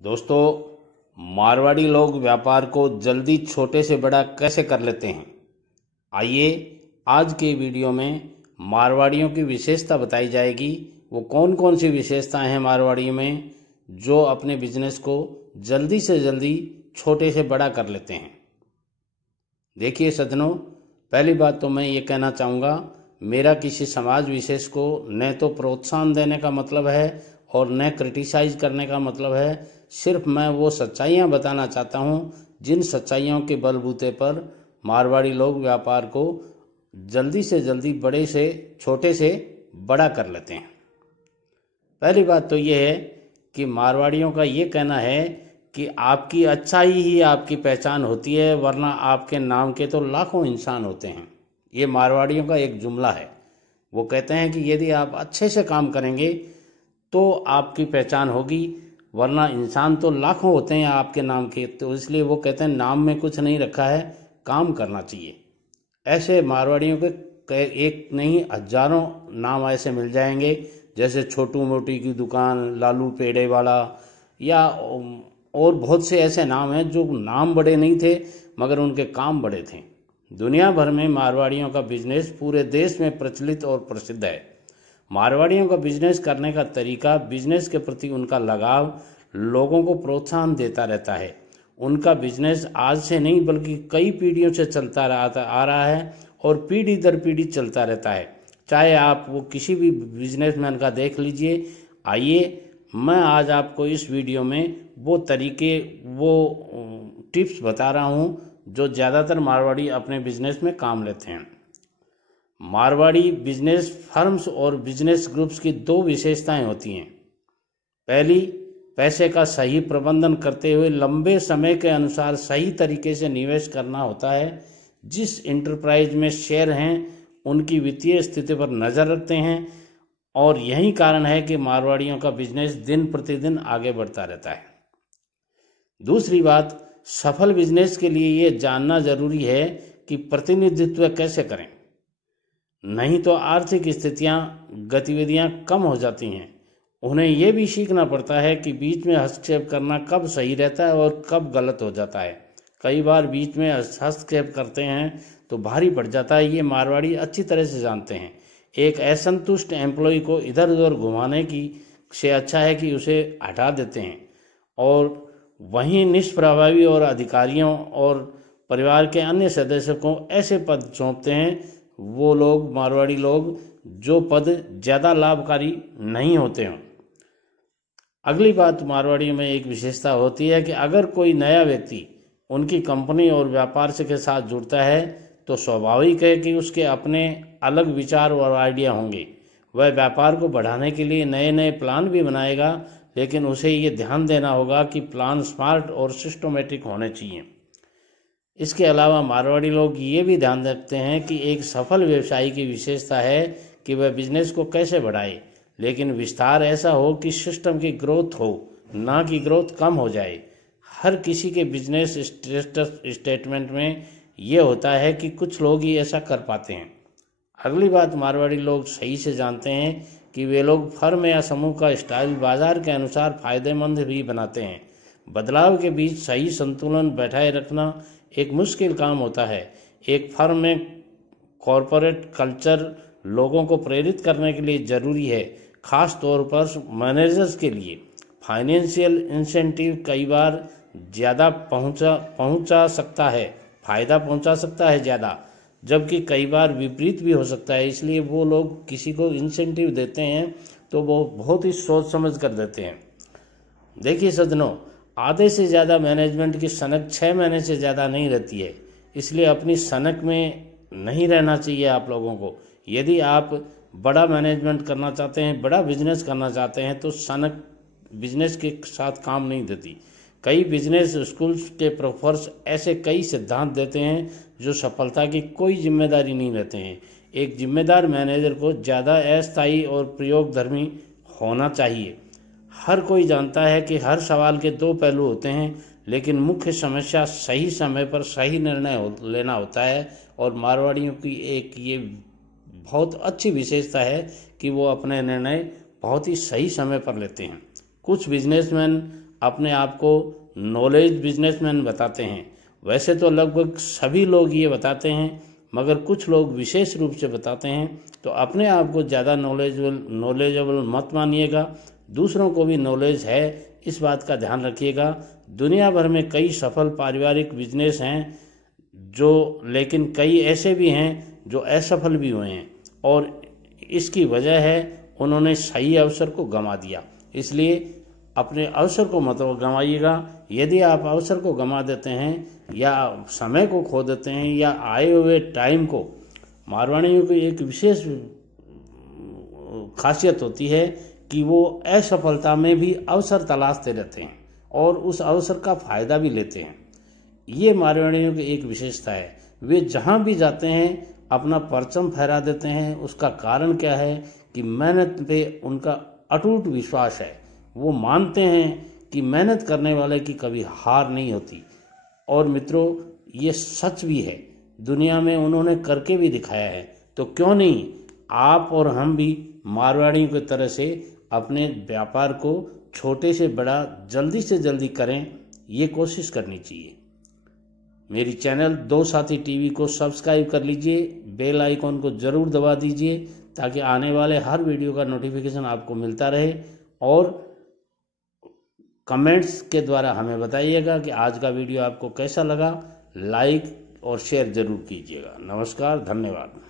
दोस्तों, मारवाड़ी लोग व्यापार को जल्दी छोटे से बड़ा कैसे कर लेते हैं? आइए आज के वीडियो में मारवाड़ियों की विशेषता बताई जाएगी। वो कौन कौन सी विशेषताएं हैं मारवाड़ी में जो अपने बिजनेस को जल्दी से जल्दी छोटे से बड़ा कर लेते हैं। देखिए सज्जनों, पहली बात तो मैं ये कहना चाहूँगा, मेरा किसी समाज विशेष को न तो प्रोत्साहन देने का मतलब है और न क्रिटिसाइज करने का मतलब है। सिर्फ मैं वो सच्चाइयाँ बताना चाहता हूँ जिन सच्चाइयों के बलबूते पर मारवाड़ी लोग व्यापार को जल्दी से जल्दी बड़े से छोटे से बड़ा कर लेते हैं। पहली बात तो ये है कि मारवाड़ियों का ये कहना है कि आपकी अच्छाई ही आपकी पहचान होती है, वरना आपके नाम के तो लाखों इंसान होते हैं। ये मारवाड़ियों का एक जुमला है। वो कहते हैं कि यदि आप अच्छे से काम करेंगे तो आपकी पहचान होगी, वरना इंसान तो लाखों होते हैं आपके नाम के। तो इसलिए वो कहते हैं नाम में कुछ नहीं रखा है, काम करना चाहिए। ऐसे मारवाड़ियों के एक नहीं हजारों नाम ऐसे मिल जाएंगे, जैसे छोटू मोटी की दुकान, लालू पेड़े वाला, या और बहुत से ऐसे नाम हैं जो नाम बड़े नहीं थे मगर उनके काम बड़े थे। दुनिया भर में मारवाड़ियों का बिजनेस पूरे देश में प्रचलित और प्रसिद्ध है। मारवाड़ियों का बिजनेस करने का तरीका, बिजनेस के प्रति उनका लगाव लोगों को प्रोत्साहन देता रहता है। उनका बिजनेस आज से नहीं बल्कि कई पीढ़ियों से चलता आ रहा है और पीढ़ी दर पीढ़ी चलता रहता है। चाहे आप वो किसी भी बिजनेसमैन का देख लीजिए। आइए मैं आज आपको इस वीडियो में वो तरीके, वो टिप्स बता रहा हूँ जो ज़्यादातर मारवाड़ी अपने बिजनेस में काम लेते हैं। मारवाड़ी बिजनेस फर्म्स और बिजनेस ग्रुप्स की दो विशेषताएं होती हैं। पहली, पैसे का सही प्रबंधन करते हुए लंबे समय के अनुसार सही तरीके से निवेश करना होता है। जिस इंटरप्राइज में शेयर हैं उनकी वित्तीय स्थिति पर नज़र रखते हैं और यही कारण है कि मारवाड़ियों का बिजनेस दिन प्रतिदिन आगे बढ़ता रहता है। दूसरी बात, सफल बिजनेस के लिए ये जानना जरूरी है कि प्रतिनिधित्व कैसे करें, नहीं तो आर्थिक स्थितियां, गतिविधियां कम हो जाती हैं। उन्हें यह भी सीखना पड़ता है कि बीच में हस्तक्षेप करना कब सही रहता है और कब गलत हो जाता है। कई बार बीच में हस्तक्षेप करते हैं तो भारी पड़ जाता है। ये मारवाड़ी अच्छी तरह से जानते हैं। एक असंतुष्ट एम्प्लॉय को इधर उधर घुमाने की से अच्छा है कि उसे हटा देते हैं, और वहीं निष्प्रभावी और अधिकारियों और परिवार के अन्य सदस्यों को ऐसे पद सौंपते हैं, वो लोग मारवाड़ी लोग जो पद ज़्यादा लाभकारी नहीं होते हैं। अगली बात, मारवाड़ी में एक विशेषता होती है कि अगर कोई नया व्यक्ति उनकी कंपनी और व्यापार से के साथ जुड़ता है तो स्वाभाविक है कि उसके अपने अलग विचार और आइडिया होंगे। वह व्यापार को बढ़ाने के लिए नए नए प्लान भी बनाएगा, लेकिन उसे ये ध्यान देना होगा कि प्लान स्मार्ट और सिस्टमेटिक होने चाहिए। इसके अलावा मारवाड़ी लोग ये भी ध्यान रखते हैं कि एक सफल व्यवसायी की विशेषता है कि वह बिजनेस को कैसे बढ़ाए, लेकिन विस्तार ऐसा हो कि सिस्टम की ग्रोथ हो, ना कि ग्रोथ कम हो जाए। हर किसी के बिजनेस स्टेटमेंट में ये होता है कि कुछ लोग ही ऐसा कर पाते हैं। अगली बात, मारवाड़ी लोग सही से जानते हैं कि वे लोग फर्म या समूह का स्टाइल बाजार के अनुसार फायदेमंद भी बनाते हैं। बदलाव के बीच सही संतुलन बैठाए रखना एक मुश्किल काम होता है। एक फर्म में कॉरपोरेट कल्चर लोगों को प्रेरित करने के लिए ज़रूरी है, खास तौर पर मैनेजर्स के लिए। फाइनेंशियल इंसेंटिव कई बार ज़्यादा पहुंचा सकता है, फ़ायदा पहुंचा सकता है ज़्यादा, जबकि कई बार विपरीत भी हो सकता है। इसलिए वो लोग किसी को इंसेंटिव देते हैं तो वो बहुत ही सोच समझ कर देते हैं। देखिए सज्जनों, आधे से ज़्यादा मैनेजमेंट की सनक 6 महीने से ज़्यादा नहीं रहती है, इसलिए अपनी सनक में नहीं रहना चाहिए आप लोगों को। यदि आप बड़ा मैनेजमेंट करना चाहते हैं, बड़ा बिजनेस करना चाहते हैं, तो सनक बिजनेस के साथ काम नहीं देती। कई बिजनेस स्कूल्स के प्रोफेसर्स ऐसे कई सिद्धांत देते हैं जो सफलता की कोई जिम्मेदारी नहीं लेते हैं। एक जिम्मेदार मैनेजर को ज़्यादा अस्थायी और प्रयोगधर्मी होना चाहिए। हर कोई जानता है कि हर सवाल के दो पहलू होते हैं, लेकिन मुख्य समस्या सही समय पर सही निर्णय लेना होता है। और मारवाड़ियों की एक ये बहुत अच्छी विशेषता है कि वो अपने निर्णय बहुत ही सही समय पर लेते हैं। कुछ बिजनेसमैन अपने आप को नॉलेज बिजनेसमैन बताते हैं। वैसे तो लगभग सभी लोग ये बताते हैं, मगर कुछ लोग विशेष रूप से बताते हैं। तो अपने आप को ज़्यादा नॉलेजेबल मत मानिएगा, दूसरों को भी नॉलेज है इस बात का ध्यान रखिएगा। दुनिया भर में कई सफल पारिवारिक बिजनेस हैं लेकिन कई ऐसे भी हैं जो असफल भी हुए हैं, और इसकी वजह है उन्होंने सही अवसर को गंवा दिया। इसलिए अपने अवसर को मत गंवाइएगा। यदि आप अवसर को गंवा देते हैं या समय को खो देते हैं या आए हुए टाइम को, मारवाड़ियों की एक विशेष खासियत होती है कि वो असफलता में भी अवसर तलाशते रहते हैं और उस अवसर का फायदा भी लेते हैं। ये मारवाड़ियों की एक विशेषता है। वे जहाँ भी जाते हैं अपना परचम फहरा देते हैं। उसका कारण क्या है कि मेहनत पे उनका अटूट विश्वास है। वो मानते हैं कि मेहनत करने वाले की कभी हार नहीं होती। और मित्रों, ये सच भी है, दुनिया में उन्होंने करके भी दिखाया है। तो क्यों नहीं आप और हम भी मारवाड़ियों की तरह से अपने व्यापार को छोटे से बड़ा जल्दी से जल्दी करें, ये कोशिश करनी चाहिए। मेरी चैनल दो साथी टीवी को सब्सक्राइब कर लीजिए, बेल आइकॉन को ज़रूर दबा दीजिए ताकि आने वाले हर वीडियो का नोटिफिकेशन आपको मिलता रहे। और कमेंट्स के द्वारा हमें बताइएगा कि आज का वीडियो आपको कैसा लगा। लाइक और शेयर जरूर कीजिएगा। नमस्कार, धन्यवाद।